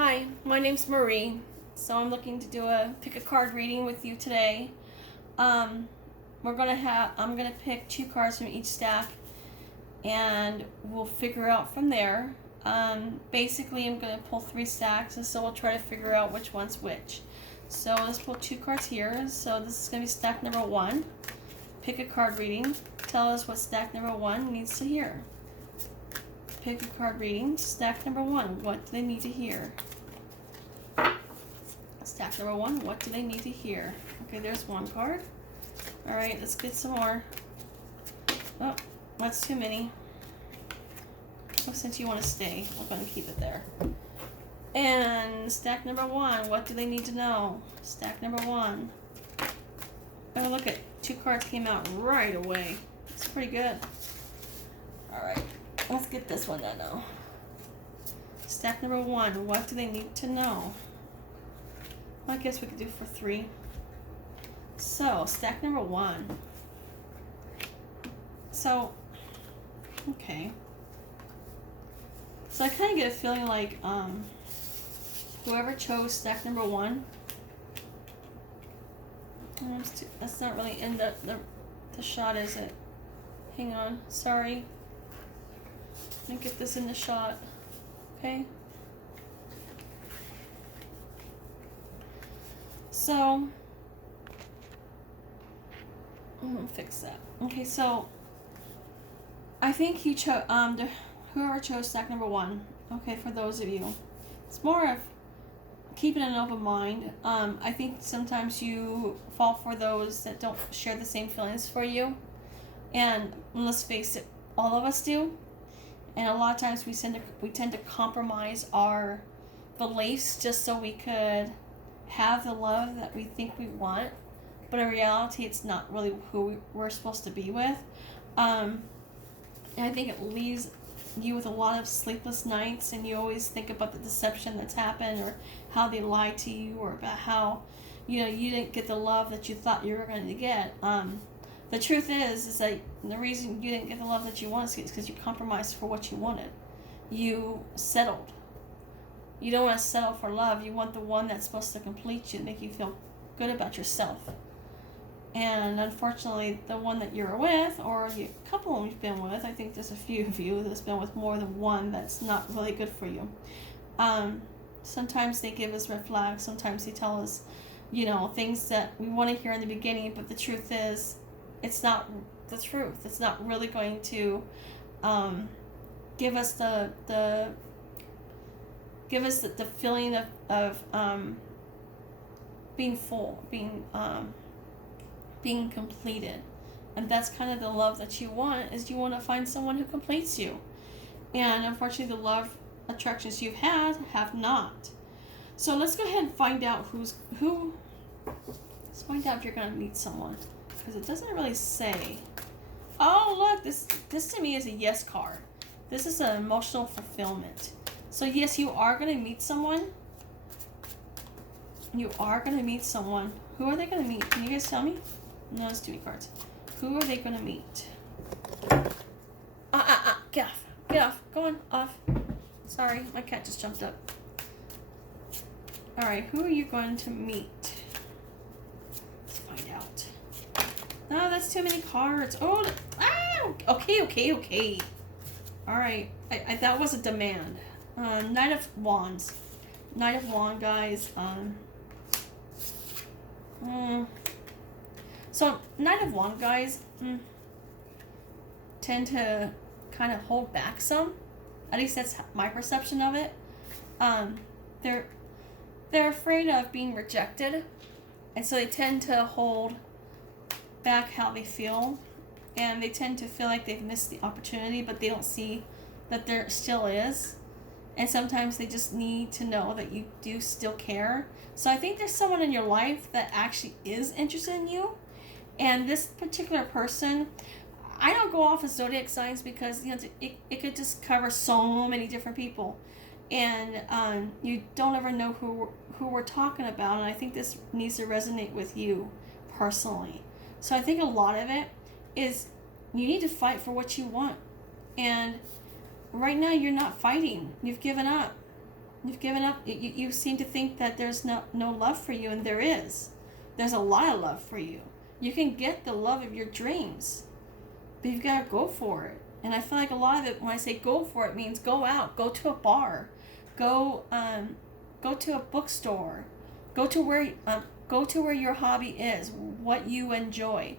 Hi, my name's Marie. So I'm looking to do a pick a card reading with you today. Um, I'm gonna pick 2 cards from each stack, and we'll figure out from there. Basically, I'm gonna pull 3 stacks, and so we'll try to figure out which one's which. So let's pull 2 cards here. So this is gonna be stack number 1. Pick a card reading. Tell us what stack number 1 needs to hear. Pick a card reading. Stack number 1. What do they need to hear? Stack number 1. What do they need to hear? Okay, there's 1 card. All right, let's get some more. Oh, that's too many. Well, since you want to stay, I'm going to keep it there. And stack number 1. What do they need to know? Stack number 1. Oh, look at 2 cards came out right away. It's pretty good. All right. Let's get this one done now. Stack number 1. What do they need to know? Well, I guess we could do for 3. So, stack number 1. So, okay. So I kind of get a feeling like whoever chose stack number 1. That's not really in the shot, is it? Hang on. Sorry. Let me get this in the shot. Okay. So, I'm gonna fix that. Okay, so I think you chose whoever chose stack number 1. Okay, for those of you, it's more of keeping an open mind. I think sometimes you fall for those that don't share the same feelings for you, and let's face it, all of us do. And a lot of times we tend to compromise our beliefs just so we could have the love that we think we want, but in reality it's not really who we're supposed to be with. And I think it leaves you with a lot of sleepless nights, and you always think about the deception that's happened, or how they lied to you, or about how you didn't get the love that you thought you were going to get. The truth is that the reason you didn't get the love that you wanted is because you compromised for what you wanted. You settled. You don't want to settle for love. You want the one that's supposed to complete you, make you feel good about yourself. And unfortunately, the one that you're with, or the couple you've been with, I think there's a few of you that's been with more than one that's not really good for you. Sometimes they give us red flags. Sometimes they tell us, things that we want to hear in the beginning, but the truth is, it's not the truth. It's not really going to give us the feeling of being full, being completed. And that's kind of the love that you want, is you want to find someone who completes you. And unfortunately, the love attractions you've had have not. So let's go ahead and find out who. Let's find out if you're going to meet someone, because it doesn't really say. Oh, look, this to me is a yes card. This is an emotional fulfillment. So yes, you are going to meet someone. You are going to meet someone. Who are they going to meet? Can you guys tell me? No, it's too many cards. Who are they going to meet? Get off. Get off. Go on, off. Sorry, my cat just jumped up. Alright, who are you going to meet? Let's find out. No, that's too many cards. Oh, okay. Alright, that was a demand. Knight of Wands. Knight of Wands, guys. So, Knight of Wands, guys, tend to kind of hold back some. At least that's my perception of it. They're afraid of being rejected, and so they tend to hold back how they feel, and they tend to feel like they've missed the opportunity, but they don't see that there still is. And sometimes they just need to know that you do still care. So I think there's someone in your life that actually is interested in you. And this particular person, I don't go off of zodiac signs because it could just cover so many different people. And you don't ever know who we're talking about. And I think this needs to resonate with you personally. So I think a lot of it is you need to fight for what you want. And right now you're not fighting. You've given up. You've given up. You seem to think that there's no love for you, and there is. There's a lot of love for you. You can get the love of your dreams, but you've got to go for it. And I feel like a lot of it, when I say go for it, means go out, go to a bar, go to a bookstore, go to where your hobby is, what you enjoy.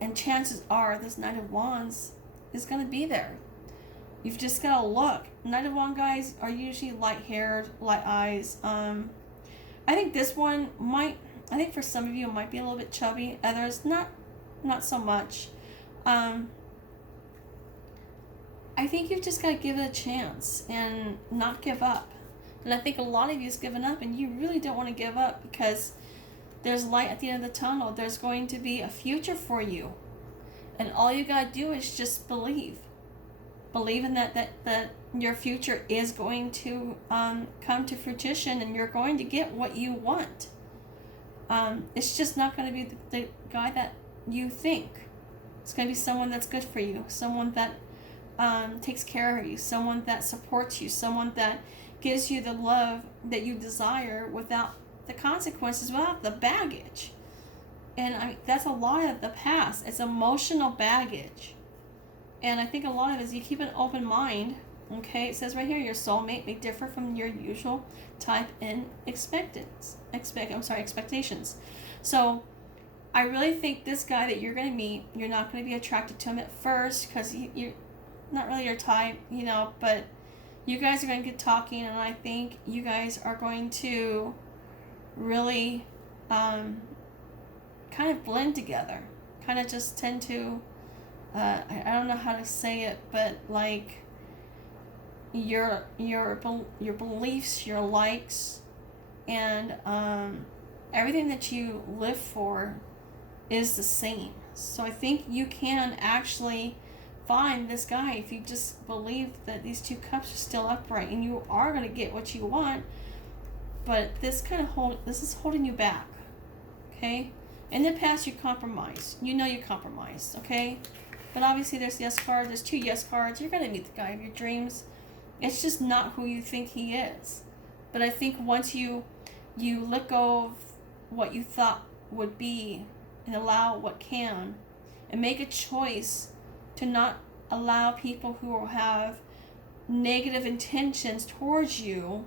And chances are this Knight of Wands is going to be there. You've just got to look. Knight of Wands guys are usually light-haired, light eyes. I think this one might, I think for some of you it might be a little bit chubby. Others, not so much. I think you've just got to give it a chance and not give up. And I think a lot of you's given up, and you really don't want to give up, because there's light at the end of the tunnel. There's going to be a future for you. And all you got to do is just believe. Believe in that your future is going to come to fruition, and you're going to get what you want. It's just not going to be the guy that you think. It's going to be someone that's good for you, someone that takes care of you, someone that supports you, someone that gives you the love that you desire without the consequences, without the baggage. And I mean, that's a lot of the past. It's emotional baggage. And I think a lot of it is you keep an open mind. Okay, it says right here, your soulmate may differ from your usual type in expectations. So I really think this guy that you're going to meet, you're not going to be attracted to him at first, because you're not really your type, but you guys are going to get talking, and I think you guys are going to really kind of blend together. Kind of just tend to, I don't know how to say it, but like your beliefs, your likes, and everything that you live for is the same. So I think you can actually find this guy if you just believe that these two cups are still upright, and you are going to get what you want. But this is holding you back. Okay? In the past, you compromised. You compromised. Okay? But obviously, there's yes cards. There's two yes cards. You're going to meet the guy of your dreams. It's just not who you think he is. But I think once you let go of what you thought would be, and allow what can, and make a choice to not allow people who have negative intentions towards you,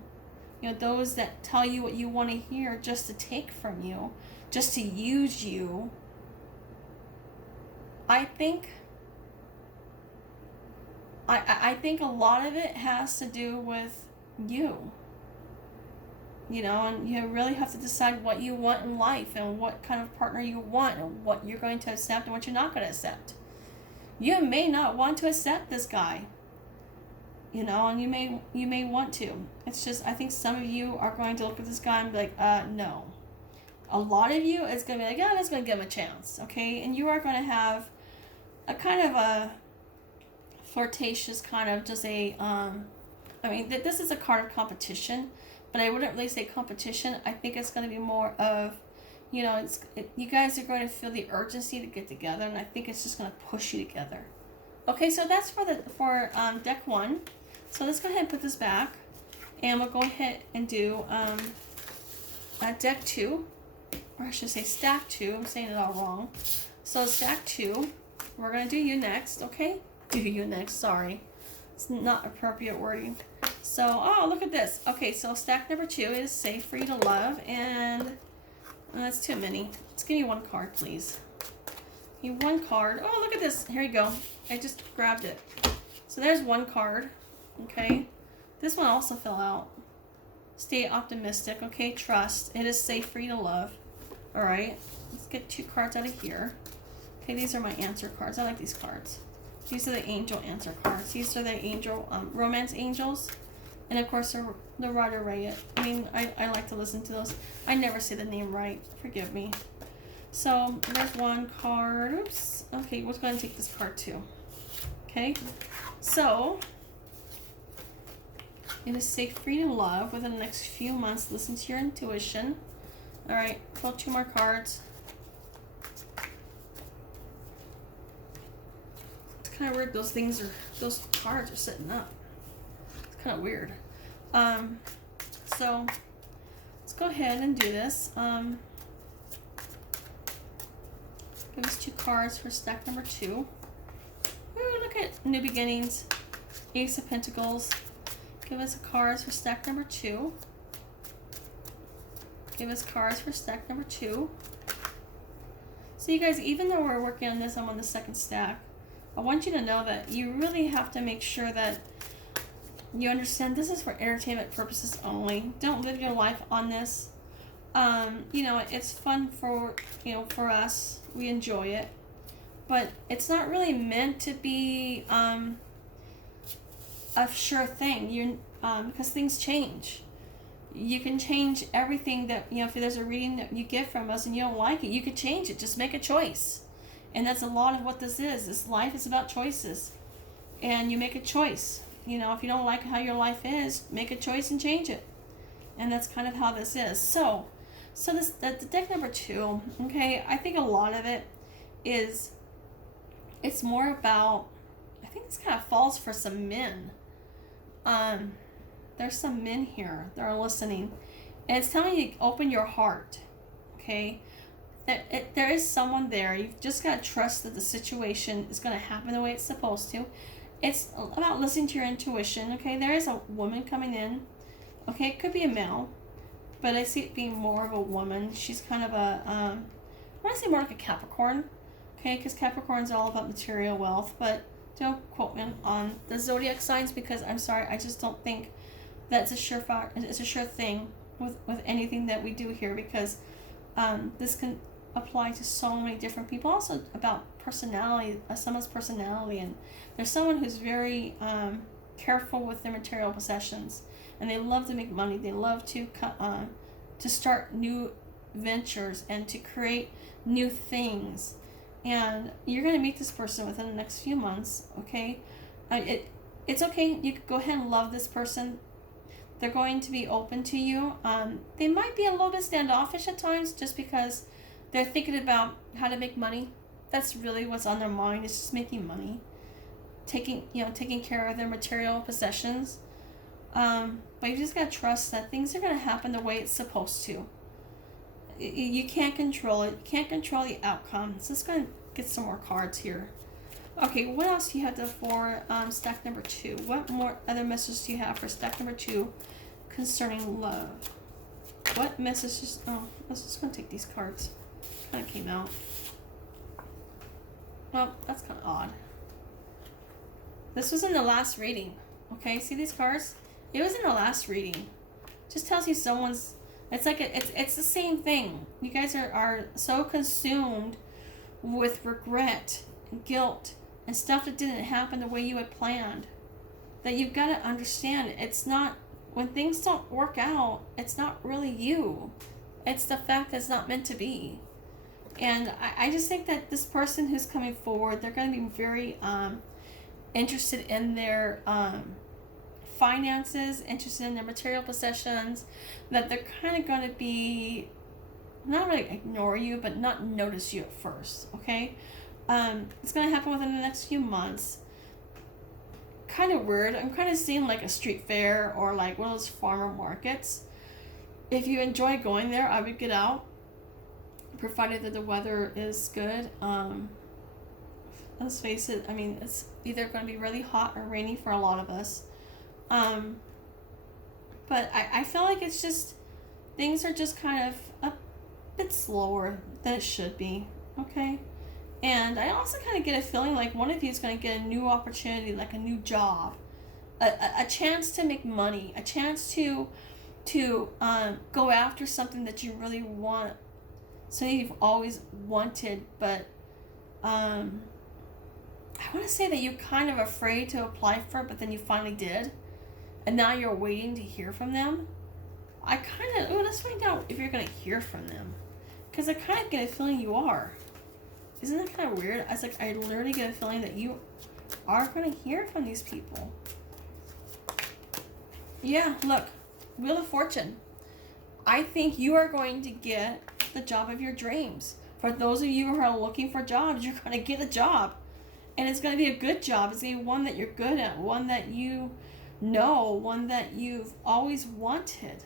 those that tell you what you want to hear just to take from you, just to use you. I think a lot of it has to do with you. And you really have to decide what you want in life, and what kind of partner you want, and what you're going to accept and what you're not going to accept. You may not want to accept this guy, and you may want to. It's just, I think some of you are going to look at this guy and be like, no. A lot of you is going to be like, yeah, let's going to give him a chance, okay? And you are going to have a kind of a flirtatious kind of just a, this is a card of competition, but I wouldn't really say competition. I think it's going to be more of, you guys are going to feel the urgency to get together, and I think it's just going to push you together. Okay, so that's for deck 1. So let's go ahead and put this back, and we'll go ahead and do deck 2, or I should say stack 2. I'm saying it all wrong. So stack 2, we're going to do you next, okay? Do you next, sorry. It's not appropriate wording. So, oh, look at this. Okay, so stack number 2 is safe for you to love, and that's too many. Let's give me one card, please. Give me one card. Oh, look at this. Here you go. I just grabbed it. So there's one card. Okay. This one also fell out. Stay optimistic. Okay. Trust. It is safe for you to love. All right. Let's get 2 cards out of here. Okay. These are my answer cards. I like these cards. These are the angel answer cards. These are the angel, romance angels. And of course, the Rider Waite. I mean, I like to listen to those. I never say the name right. Forgive me. So, there's one card. Oops. Okay, we're going to take this card too. Okay. So, it is safe for you to love within the next few months. Listen to your intuition. Alright, pull 2 more cards. It's kind of weird those cards are sitting up. It's kind of weird. So let's go ahead and do this. Give us 2 cards for stack number 2. Ooh, look at New Beginnings. Ace of Pentacles. Give us cards for stack number 2. Give us cards for stack number 2. So you guys, even though we're working on this, I'm on the second stack. I want you to know that you really have to make sure that you understand this is for entertainment purposes only. Don't live your life on this. You know, it's fun for, you know, for us. We enjoy it. But it's not really meant to be a sure thing. Because things change. You can change everything that, you know, if there's a reading that you get from us and you don't like it, you could change it. Just make a choice. And that's a lot of what this is. This life is about choices. And you make a choice. You know, if you don't like how your life is, make a choice and change it. And that's kind of how this is. So this the deck number 2, okay, I think a lot of it is, it's more about, I think this kind of falls for some men. There's some men here that are listening. And it's telling you to open your heart, okay? There is someone there. You've just got to trust that the situation is going to happen the way it's supposed to. It's about listening to your intuition, okay? There is a woman coming in. Okay, it could be a male, but I see it being more of a woman. She's kind of a, I want to say more like a Capricorn, okay? Because Capricorn's all about material wealth, but don't quote me on the zodiac signs because I'm sorry, I just don't think that's a surefire. It's a sure thing with anything that we do here because this can apply to so many different people. Also about personality, someone's personality, and there's someone who's very careful with their material possessions, and they love to make money. They love to start new ventures and to create new things. And you're going to meet this person within the next few months, okay? It's okay. You could go ahead and love this person. They're going to be open to you. They might be a little bit standoffish at times just because they're thinking about how to make money. That's really what's on their mind, is just making money. Taking care of their material possessions. But you just got to trust that things are going to happen the way it's supposed to. You can't control it. You can't control the outcome. So let's go and get some more cards here. Okay, what else do you have for stack number 2? What more other messages do you have for stack number 2 concerning love? What messages? Oh, let's just gonna take these cards. Kind of came out. Well, that's kind of odd. This was in the last reading. Okay, see these cards? It was in the last reading. Just tells you someone's. It's like it's the same thing. You guys are so consumed with regret and guilt and stuff that didn't happen the way you had planned that you've got to understand it's not, when things don't work out, it's not really you. It's the fact that it's not meant to be. And I just think that this person who's coming forward, they're going to be very interested in their finances, interested in their material possessions, that they're kind of going to be, not really ignore you, but not notice you at first, okay? It's going to happen within the next few months. Kind of weird. I'm kind of seeing like a street fair or like one of those farmer markets. If you enjoy going there, I would get out, provided that the weather is good. Let's face it, I mean, it's either going to be really hot or rainy for a lot of us. But I feel like it's just, things are just kind of a bit slower than it should be, okay? And I also kind of get a feeling like one of you is going to get a new opportunity, like a new job, a chance to make money, a chance to go after something that you really want, something you've always wanted, but I want to say that you're kind of afraid to apply for it, but then you finally did, and now you're waiting to hear from them. Let's find out if you're going to hear from them, because I kind of get a feeling you are. Isn't that kind of weird? I literally get a feeling that you are going to hear from these people. Yeah, look. Wheel of Fortune. I think you are going to get the job of your dreams. For those of you who are looking for jobs, you're going to get a job. And it's going to be a good job. It's going to be one that you're good at. One that you No, one that you've always wanted.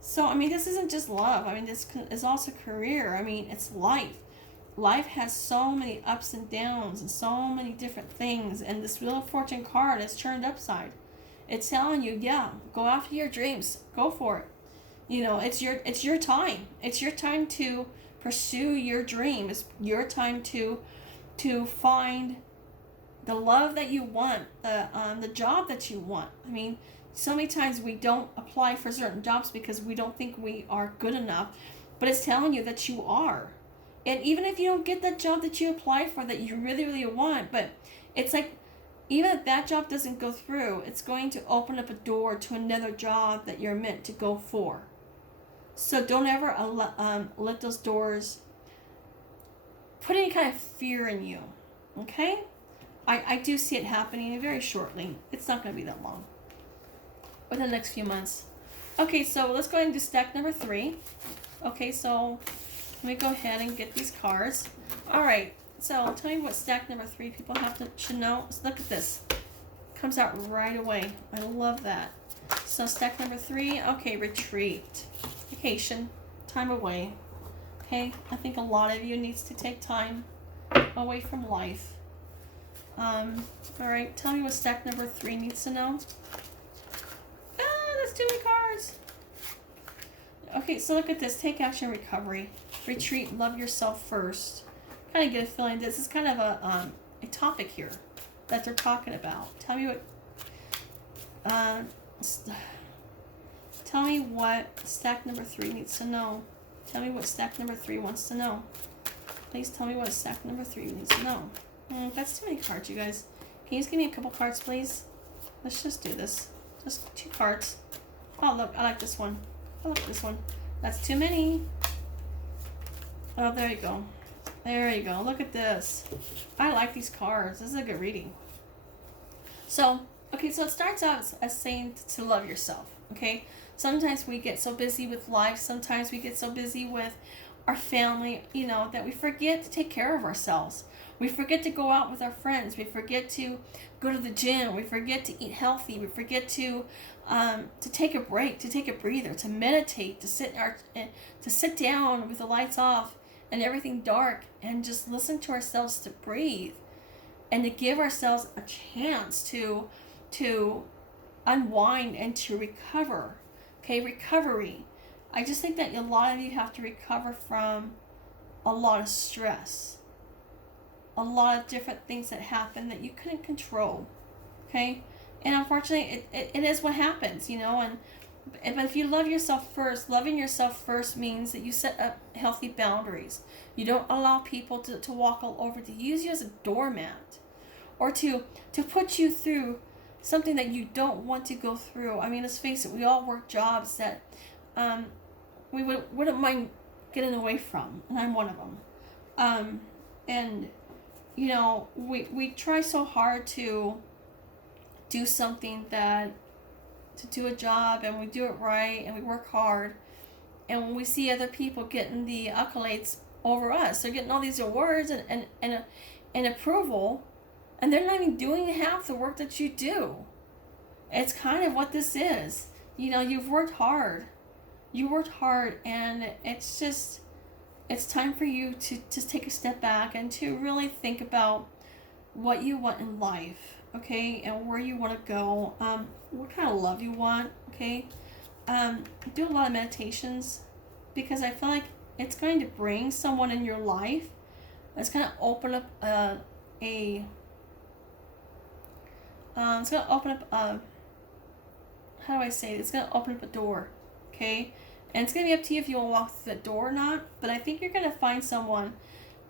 So, I mean, this isn't just love. I mean, this is also career. I mean, it's life. Life has so many ups and downs and so many different things. And this Wheel of Fortune card is turned upside. It's telling you, yeah, go after your dreams. Go for it. You know, it's your time. It's your time to pursue your dream. It's your time to find the love that you want, the job that you want. I mean, so many times we don't apply for certain jobs because we don't think we are good enough, but it's telling you that you are. And even if you don't get that job that you apply for that you really, really want, but it's like, even if that job doesn't go through, it's going to open up a door to another job that you're meant to go for. So don't ever let those doors put any kind of fear in you. Okay? I do see it happening very shortly. It's not going to be that long. Within the next few months. Okay, so let's go ahead and do stack number 3. Okay, so let me go ahead and get these cards. Alright, so I'll tell you what stack number 3 people should know. So look at this. Comes out right away. I love that. So stack number 3, okay, retreat. Vacation. Time away. Okay, I think a lot of you needs to take time away from life. Alright, tell me what stack number 3 needs to know. That's too many cards. Okay, so look at this. Take action, recovery. Retreat, love yourself first. Kind of get a feeling this is kind of a topic here that they're talking about. Tell me what stack number 3 needs to know. Tell me what stack number 3 wants to know. Please tell me what stack number 3 needs to know. That's too many cards, you guys. Can you just give me a couple cards, please? Let's just do this. Just 2 cards. Oh, look, I like this one. I like this one. That's too many. Oh, there you go. There you go. Look at this. I like these cards. This is a good reading. So, okay, so it starts out as saying to love yourself, okay? Sometimes we get so busy with life. Sometimes we get so busy with our family, you know, that we forget to take care of ourselves. We forget to go out with our friends. We forget to go to the gym. We forget to eat healthy. We forget to take a break, to take a breather, to meditate, to sit down with the lights off and everything dark and just listen to ourselves, to breathe, and to give ourselves a chance to unwind and to recover. Okay, recovery. I just think that a lot of you have to recover from a lot of stress. A lot of different things that happen that you couldn't control. Okay? And unfortunately, it is what happens, you know. But if you love yourself first, loving yourself first means that you set up healthy boundaries. You don't allow people to walk all over, to use you as a doormat, or to put you through something that you don't want to go through. I mean, let's face it, we all work jobs that we wouldn't mind getting away from, and I'm one of them. And you know, we try so hard to do something to do a job, and we do it right, and we work hard, and when we see other people getting the accolades over us, they're getting all these awards and approval, and they're not even doing half the work that you do. It's kind of what this is. You know, you've worked hard. You worked hard, and it's time for you to just take a step back and to really think about what you want in life, okay, and where you want to go, what kind of love you want, okay. Do a lot of meditations, because I feel like it's going to bring someone in your life that's going to open up it's going to open up how do I say it? It's going to open up a door, okay. And it's going to be up to you if you want to walk through the door or not. But I think you're going to find someone,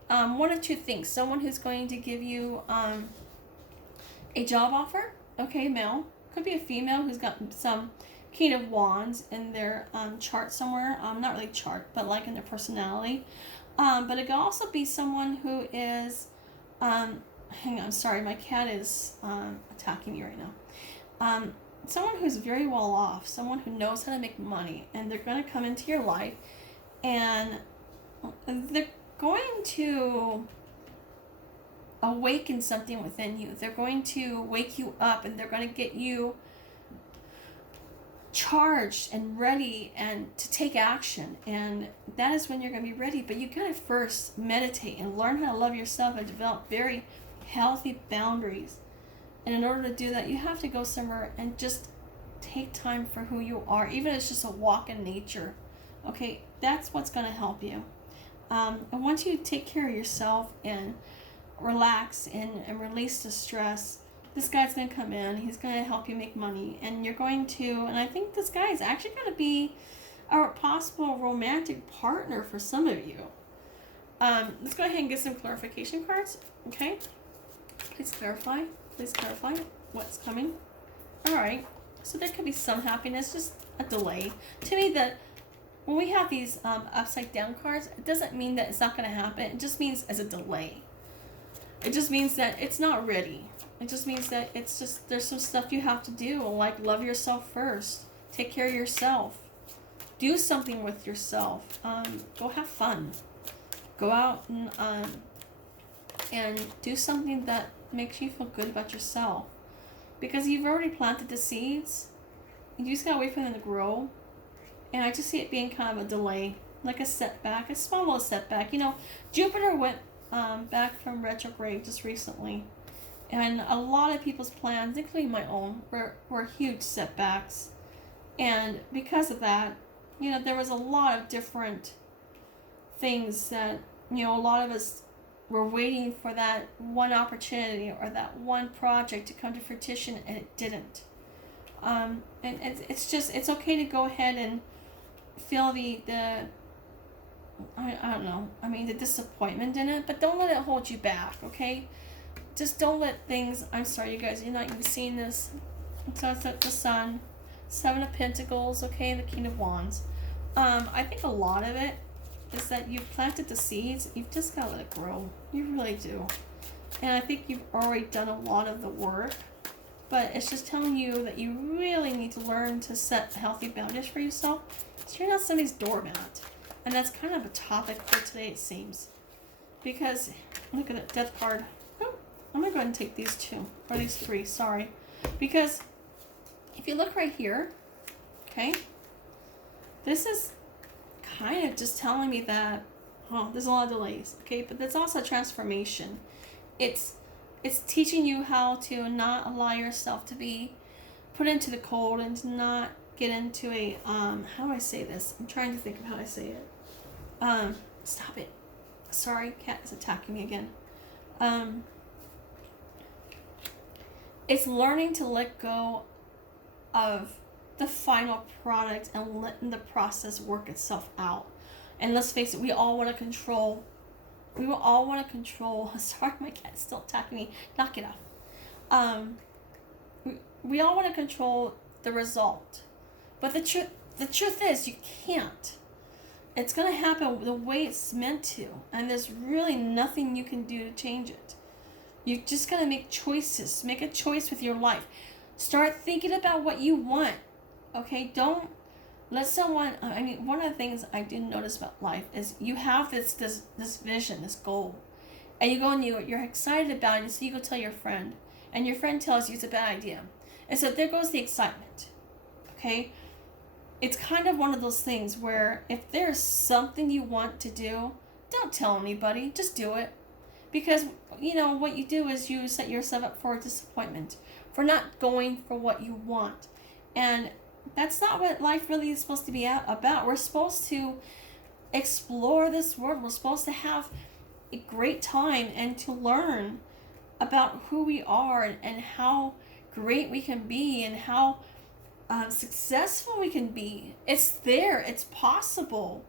one of two things. Someone who's going to give you a job offer. Okay, male. Could be a female who's got some King of Wands in their chart somewhere. Not really chart, but like in their personality. But it could also be someone who is... hang on, sorry. My cat is attacking me right now. Someone who's very well off, someone who knows how to make money, and they're going to come into your life, and they're going to awaken something within you. They're going to wake you up, and they're going to get you charged and ready and to take action. And that is when you're going to be ready. But you got to first meditate and learn how to love yourself and develop very healthy boundaries. And in order to do that, you have to go somewhere and just take time for who you are, even if it's just a walk in nature. Okay, that's what's going to help you. And once you take care of yourself and relax and release the stress, this guy's going to come in. He's going to help you make money. And you're going to, and I think this guy is actually going to be a possible romantic partner for some of you. Let's go ahead and get some clarification cards. Okay? Please clarify. Please clarify what's coming. All right. So there could be some happiness, just a delay. To me, that when we have these upside down cards, it doesn't mean that it's not going to happen. It just means as a delay. It just means that it's not ready. It just means that it's just, there's some stuff you have to do, like love yourself first. Take care of yourself. Do something with yourself. Go have fun. Go out and do something that makes you feel good about yourself. Because you've already planted the seeds. You just gotta wait for them to grow. And I just see it being kind of a delay, like a setback, a small little setback. You know, Jupiter went back from retrograde just recently. And a lot of people's plans, including my own, were huge setbacks. And because of that, you know, there was a lot of different things that, you know, a lot of us were waiting for that one opportunity or that one project to come to fruition, and it didn't. And it's just, it's okay to go ahead and feel the I don't know, I mean, the disappointment in it, but don't let it hold you back, okay? Just don't let things, I'm sorry, you guys, you're not even seeing this. So it's the Sun, Seven of Pentacles, okay, and the King of Wands. I think a lot of it is that you've planted the seeds. You've just got to let it grow. You really do. And I think you've already done a lot of the work. But it's just telling you that you really need to learn to set healthy boundaries for yourself. So you're not somebody's doormat. And that's kind of a topic for today, it seems. Because, look at the Death card. Oh, I'm going to go ahead and take these two. Or these three, sorry. Because if you look right here, okay, this is kind of just telling me that, oh, there's a lot of delays, okay, but there's also a transformation. It's teaching you how to not allow yourself to be put into the cold and to not get into a, how do I say this? I'm trying to think of how I say it. Stop it. Sorry, cat is attacking me again. It's learning to let go of the final product and letting the process work itself out. And let's face it, we all want to control. We will all want to control. Sorry, my cat's still attacking me. Knock it off. We all want to control the result, but the truth is, you can't. It's gonna happen the way it's meant to, and there's really nothing you can do to change it. You just gotta make choices. Make a choice with your life. Start thinking about what you want. Okay, don't let someone, I mean, one of the things I did notice about life is you have this vision, this goal, and you go and you're excited about it, so you go tell your friend, and your friend tells you it's a bad idea. And so there goes the excitement, okay? It's kind of one of those things where if there's something you want to do, don't tell anybody, just do it. Because, you know, what you do is you set yourself up for a disappointment, for not going for what you want. And that's not what life really is supposed to be about. We're supposed to explore this world. We're supposed to have a great time and to learn about who we are and how great we can be and how successful we can be. It's there. It's possible.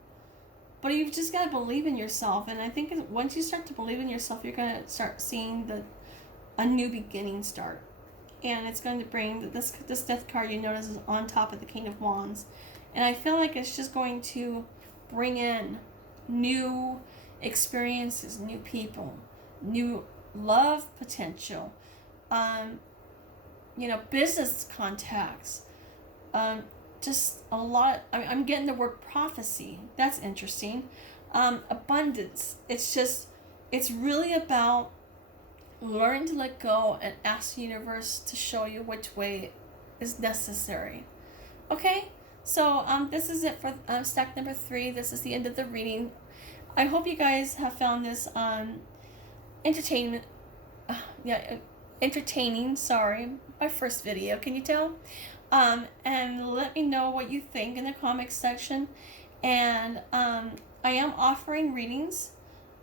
But you've just got to believe in yourself. And I think once you start to believe in yourself, you're going to start seeing a new beginning start. And it's going to bring this Death card, you notice, is on top of the King of Wands. And I feel like it's just going to bring in new experiences, new people, new love potential, you know, business contacts, just a lot. I'm getting the word prophecy. That's interesting. Abundance. It's really about learn to let go and ask the universe to show you which way is necessary. Okay, so this is it for stack number 3. This is the end of the reading. I hope you guys have found this entertainment. Entertaining. Sorry, my first video. Can you tell? And let me know what you think in the comments section. And I am offering readings.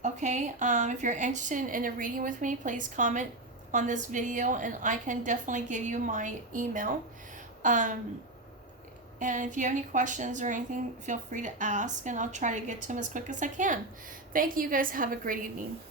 Okay, if you're interested in a reading with me, please comment on this video and I can definitely give you my email. And if you have any questions or anything, feel free to ask and I'll try to get to them as quick as I can. Thank you guys. Have a great evening.